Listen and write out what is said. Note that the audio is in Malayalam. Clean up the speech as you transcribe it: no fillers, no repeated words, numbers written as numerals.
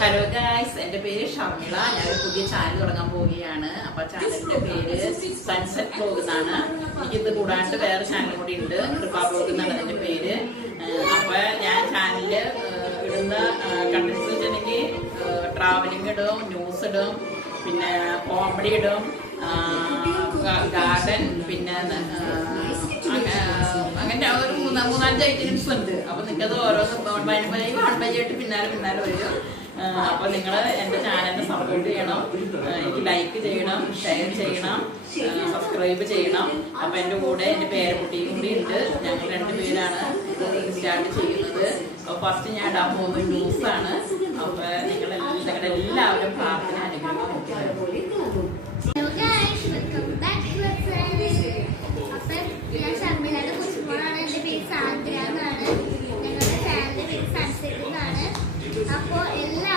ഹലോ ഗായ്സ്, എൻ്റെ പേര് ഷർമിള. ഞാനൊരു പുതിയ ചാനൽ തുടങ്ങാൻ പോവുകയാണ്. അപ്പോൾ ചാനലിൻ്റെ പേര് സൺസെറ്റ് വ്ലോഗ് എന്നാണ്. എനിക്കിത് കൂടാണ്ട് വേറെ ചാനൽ കൂടി ഉണ്ട്, കൃപാ വ്ലോഗ് എന്നാണ് അതിൻ്റെ പേര്. അപ്പോൾ ഞാൻ ചാനലിൽ ഇടുന്ന കണ്ടൻസ് വെച്ചിട്ടുണ്ടെങ്കിൽ ട്രാവലിംഗ് ഇടും, ന്യൂസ് ഇടും, പിന്നെ കോമഡി ഇടും, ഗാർഡൻ, പിന്നെ അങ്ങനെ ഒരു മൂന്നാലഞ്ച് ഐറ്റംസ് ഉണ്ട്. അപ്പോൾ നിങ്ങൾക്കത് ഓരോന്ന് പിന്നാലെ വരും. അപ്പോൾ നിങ്ങൾ എൻ്റെ ചാനലിനെ സപ്പോർട്ട് ചെയ്യണം, എനിക്ക് ലൈക്ക് ചെയ്യണം, ഷെയർ ചെയ്യണം, സബ്സ്ക്രൈബ് ചെയ്യണം. അപ്പോൾ എൻ്റെ കൂടെ എൻ്റെ പേരക്കുട്ടിയും കൂടി ഉണ്ട്. ഞങ്ങൾ 2 പേരാണ് സ്റ്റാർട്ട് ചെയ്യുന്നത്. അപ്പോൾ ഫസ്റ്റ് ഞാൻ ഇടാൻ പോകുന്നത് ന്യൂസാണ്. അപ്പോൾ നിങ്ങളുടെ എല്ലാവരും പ്രാർത്ഥന അനുഗ്രഹം. അപ്പോൾ എല്ലാ